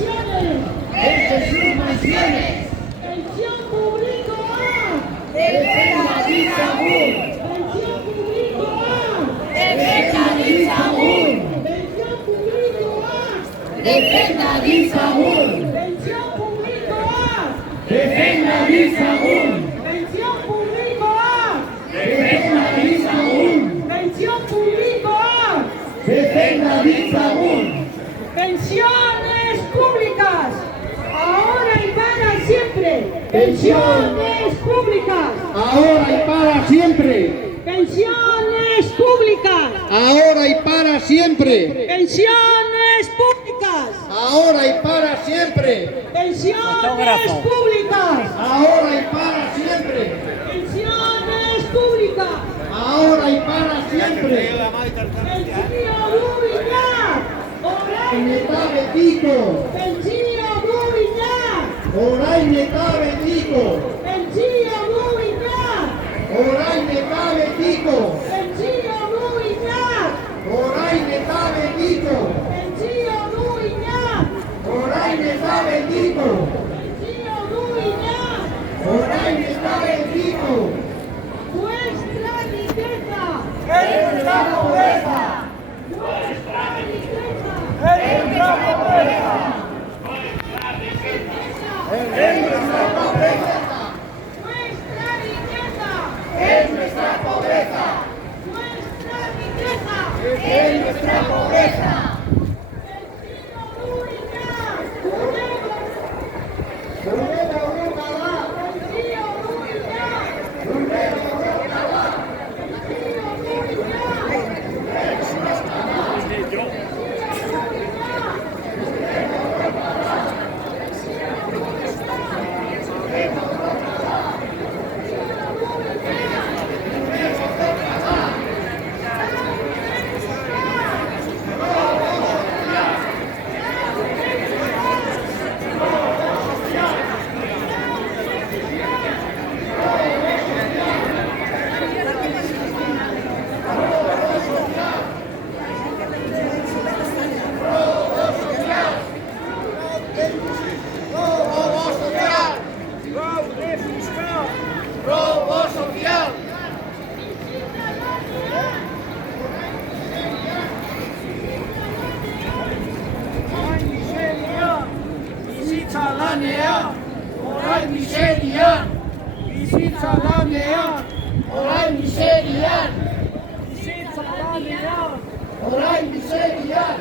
mansiones. Desde sus mansiones. Pensión público A. Defenda Dizabur. Pensión público A. Defenda Dizabur. Pensión público A. Defenda Dizabur. Pensión público A. Defenda Dizabur. Pensión público A. Defenda Dizabur. Pensión público A. Defenda Dizabur. Pensiones públicas. Ahora y para siempre. Pensiones públicas. Ahora y para siempre. Pensiones públicas. Ahora y para siempre. Pensiones públicas. Ahora y para siempre. Pensiones públicas. Ahora y para siempre. Pensiones públicas. Ahora y para siempre. Pensilio Rubiñá. Neta Betito. Pensilio Rubiñá. Oray Neta Betito. Pensilio Rubiñá. Oray Neta Betito. Pensilio Rubiñá. Oray Neta Betito. Pensilio Rubiñá. Oray Neta Betito. Pensilio Rubiñá. Oray Neta Betito. Nuestra riqueza. Es nuestra pobreza. Nuestra riqueza. Es nuestra pobreza. Es nuestra pobreza. Nuestra riqueza. Es nuestra pobreza. Nuestra riqueza. Es nuestra pobreza. Pensilio Rubiñá. Rubén Aurora. Pensilio Rubiñá. Rubén Aurora. Pensilio Rubiñá. Robo social. Visita la NEA, Oray miseria. visita la NEA, Oray miseria. visita la NEA. Oray miseria.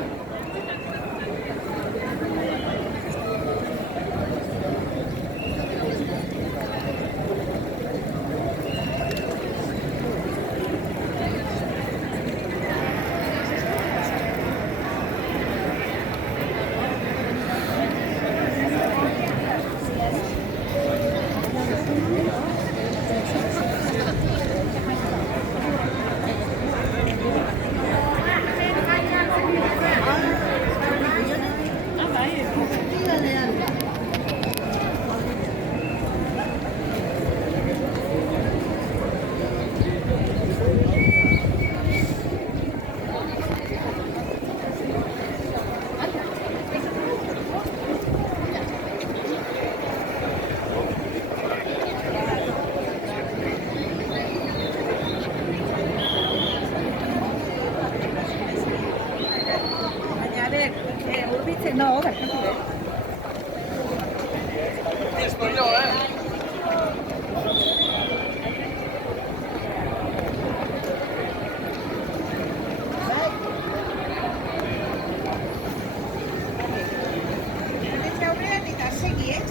No, perché pure. Seguir,